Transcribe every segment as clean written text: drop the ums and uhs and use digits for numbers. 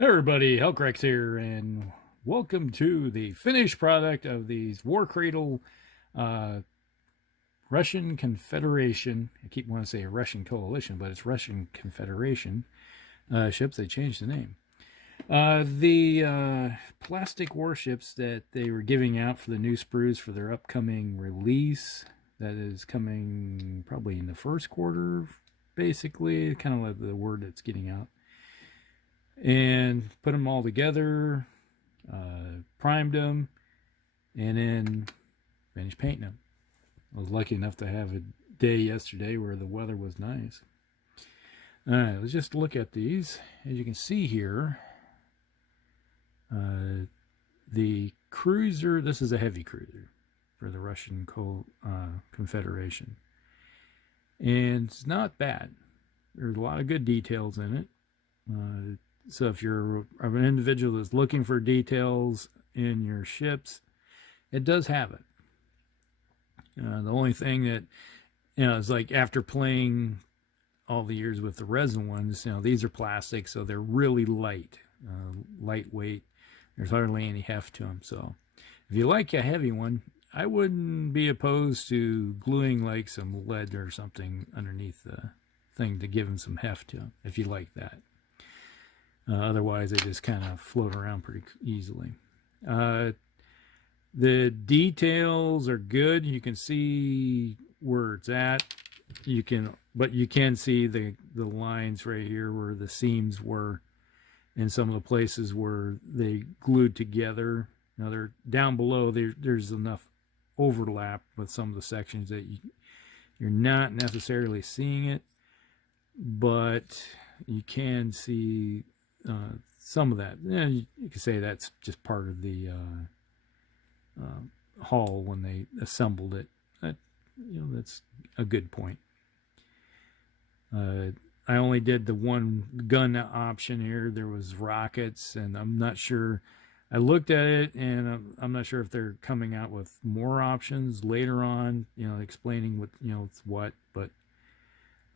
Hey everybody, Hellcrex here, and welcome to the finished product of these Warcradle uh, Russian Confederation. I keep wanting to say Russian Coalition, but it's Russian Confederation ships. They changed the name. The plastic warships that they were giving out for the new sprues for their upcoming release, that is coming probably in the first quarter, basically, kind of like the word that's getting out, and put them all together, primed them, and then finished painting them. I was lucky enough to have a day yesterday where the weather was nice. All right, let's just look at these. As you can see here, the cruiser, this is a heavy cruiser for the Russian Confederation. And it's not bad. There's a lot of good details in it. So if you're an individual that's looking for details in your ships, it does have it. The only thing that, is like after playing all the years with the resin ones, these are plastic, so they're really light, lightweight. There's hardly any heft to them. So if you like a heavy one, I wouldn't be opposed to gluing like some lead or something underneath the thing to give them some heft to them, if you like that. Otherwise, they just kind of float around pretty easily. The details are good. You can see where it's at. But you can see the lines right here where the seams were, and some of the places where they glued together. Now they're down below. There's enough overlap with some of the sections that you're not necessarily seeing it, but you can see some of that. You could say that's just part of the hull when they assembled it. That's a good point. I only did the one gun option here. There was rockets, and I'm not sure. I looked at it, and I'm not sure if they're coming out with more options later on, explaining it's what, but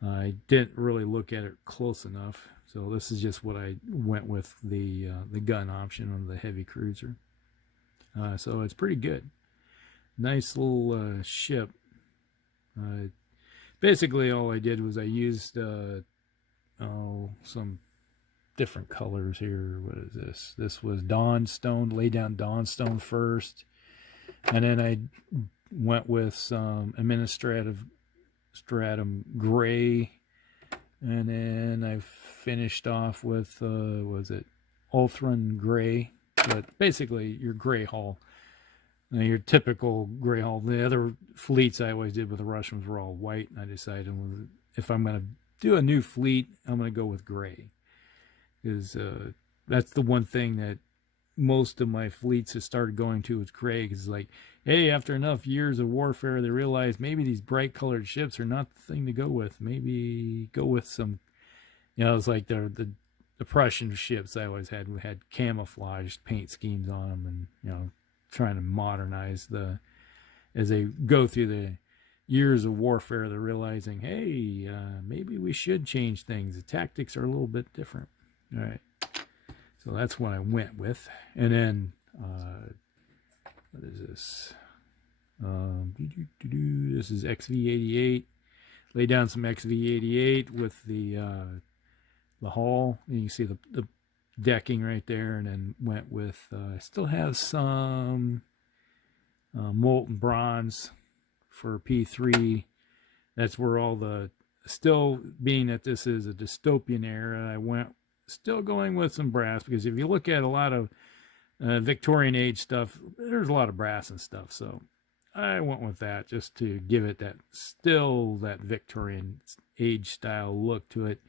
I didn't really look at it close enough. So this is just what I went with, the gun option on the heavy cruiser. So it's pretty good. Nice little ship. Basically, all I did was I used some different colors here. What is this? This was Dawnstone. Lay down Dawnstone first, and then I went with some administrative stratum gray, and then I finished off with was it Ulthran gray? But basically, your gray hull. Your typical gray hull. The other fleets I always did with the Russians were all white, and I decided if I'm going to do a new fleet, I'm going to go with gray, because that's the one thing that most of my fleets have started going to is gray. Because it's like, hey, after enough years of warfare, they realize maybe these bright colored ships are not the thing to go with. Maybe go with some, it's like the Prussian ships I always had camouflaged paint schemes on them, and trying to modernize as they go through the years of warfare. They're realizing, hey, maybe we should change things. The tactics are a little bit different. All right, so that's what I went with. And then what is this? This is XV88. Lay down some XV88 with the hull. And you can see the decking right there, and then went with I still have some molten bronze for P3. That's where all the, still being that this is a dystopian era, I went still going with some brass, because if you look at a lot of Victorian age stuff, there's a lot of brass and stuff. So I went with that just to give it that Victorian age style look to it.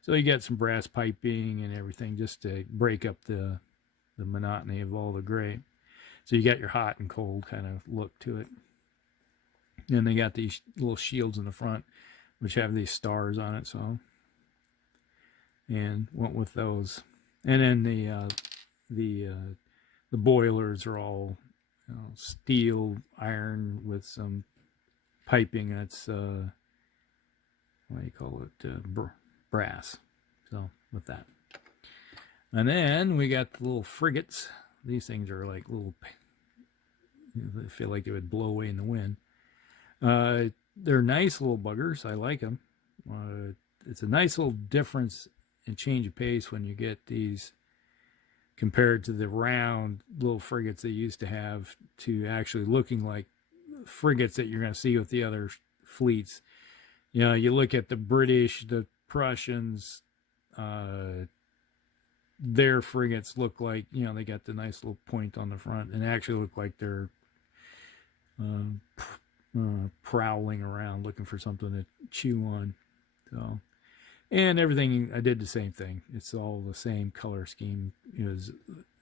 So you get some brass piping and everything just to break up the monotony of all the gray. So you got your hot and cold kind of look to it. And they got these little shields in the front, which have these stars on it. So, and went with those. And then the boilers are all steel, iron with some piping. That's what do you call it? Brass. So with that, And then we got the little frigates. These things are like little, they feel like they would blow away in the wind. They're nice little buggers. I like them. It's a nice little difference in change of pace when you get these compared to the round little frigates they used to have, to actually looking like frigates that you're going to see with the other fleets. You know, you look at the British, the Prussians, their frigates look like, you know, they got the nice little point on the front and actually look like they're prowling around looking for something to chew on. So, and everything, I did the same thing. It's all the same color scheme. As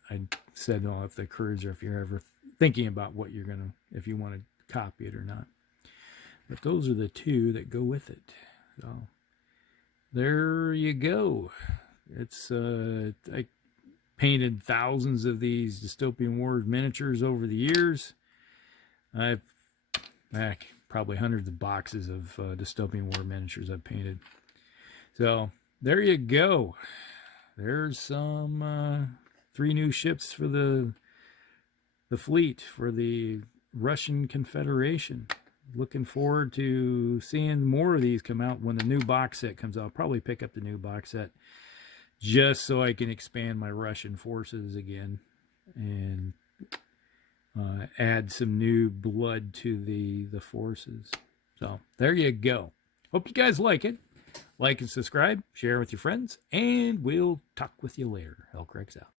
I said, if the cruiser, if you're ever thinking about what you're gonna, if you want to copy it or not. But those are the two that go with it. So there you go. It's I painted thousands of these Dystopian Wars miniatures over the years. I've probably hundreds of boxes of Dystopian War miniatures I've painted. So there you go. There's some 3 new ships for the fleet for the Russian Confederation. Looking forward to seeing more of these come out when the new box set comes out. I'll probably pick up the new box set just so I can expand my Russian forces again and add some new blood to the forces. So there you go. Hope you guys like it. Like and subscribe, share with your friends, and we'll talk with you later. Hellcracks out.